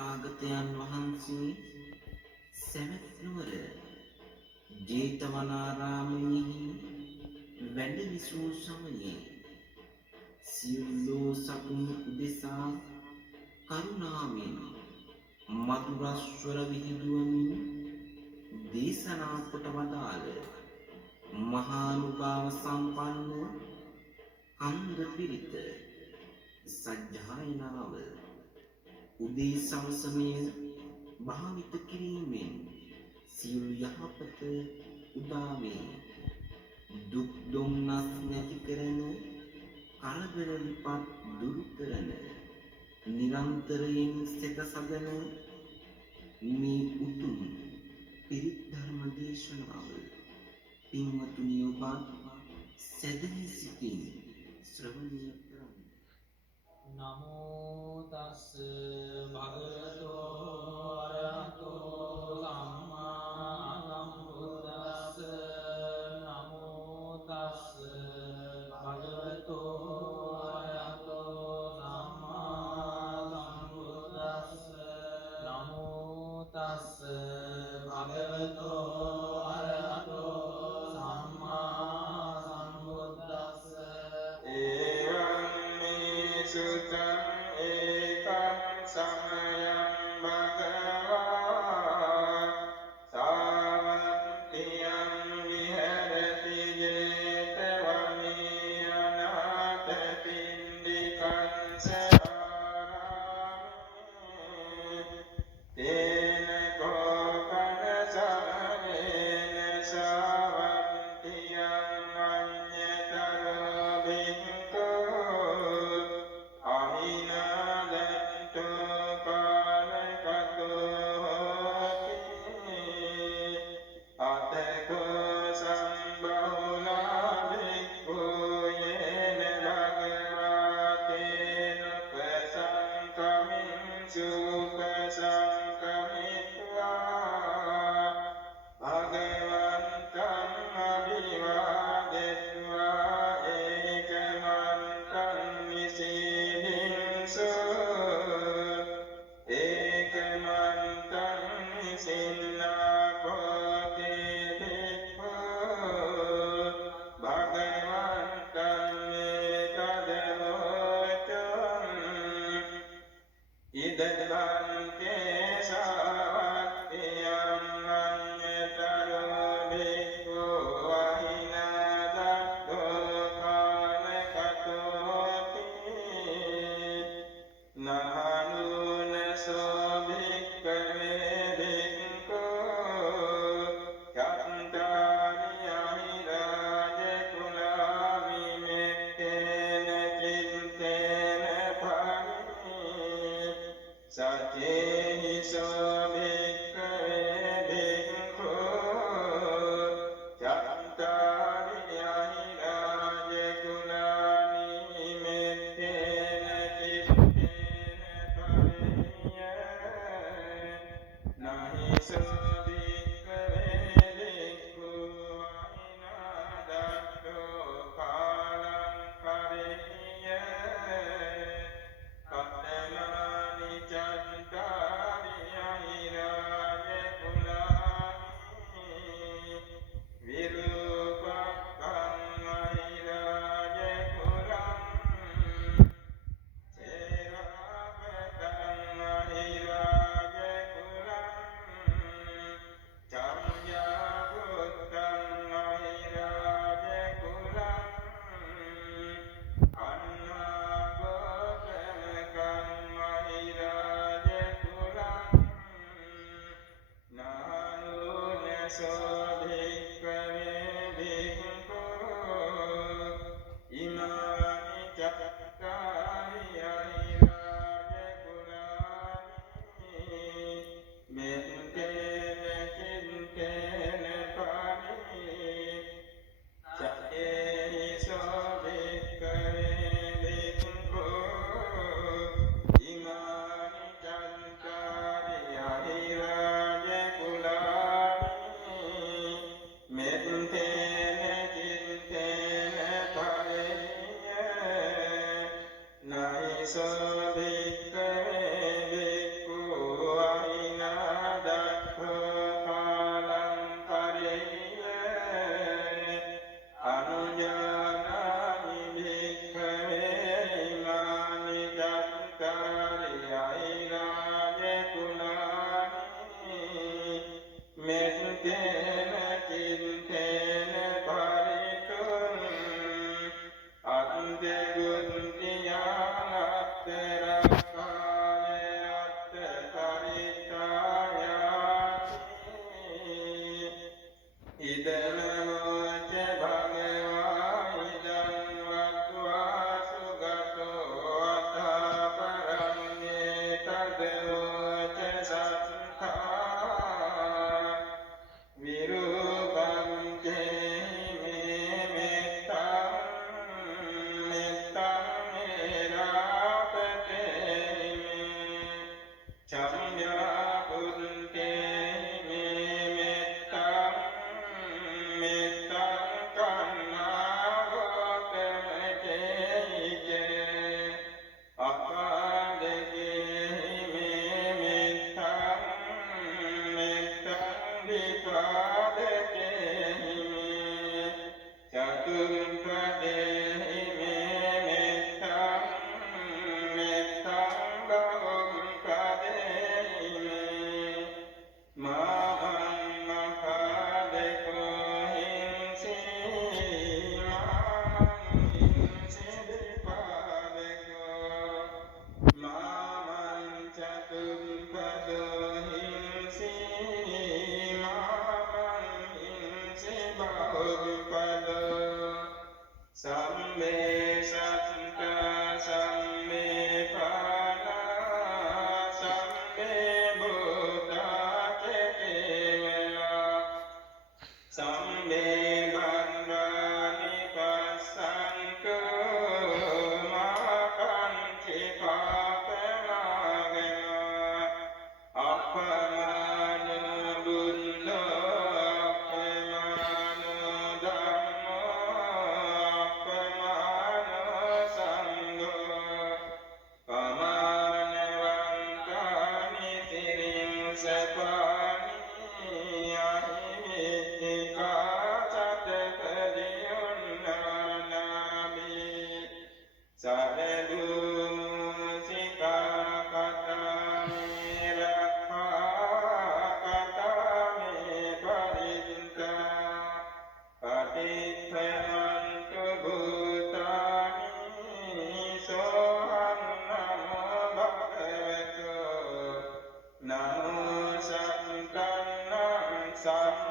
තථාගතයන් වහන්සේ සැවැත් නුවර ජේතවනාරාමයෙහි වැඩ විසූ සමයේ සියලු සතුන් උදෙසා කරුණාවෙන් මధుරස්වර විහිදුවමින් දේශනා කොට වදාළ මහානුභාව සම්පන්න කන්ද පිරිත සජ්ජායනාව උදේ සවසමය භාවිත කිරීමෙන් සියලු යහපත උදා වේ. දුක් දුම්නස් නැති කරන කරදර විපත් දුරු කරන නිරන්තරයෙන් සිත සදන මේ උතුම් පිරිත් ධර්ම දේශනාව පින්වතුනි ඔබ සැදැහි සිතින් ශ්‍රවණය කරන්න. නමෝ තස් භගවතෝ අරහතෝ සම්මා සම්බුද්දස්ස. නමෝ තස් භගවතෝ අරහතෝ සම්මා සම්බුද්දස්ස. නමෝ තස් භගවතෝ අරහතෝ සම්මා සම්බුද්දස්ස. සුතං ඒකං සමයං භගවා සාවත්තියං විහෙරති ජේතවනී අනාථ පින්ඩිකං සාරාමේ තේන කෝපන සමනේන සාවත්තියං අඤ්ඤතරෝ බින්කෝ නමෝ සක්කන්නං සම්බුද්දස්ස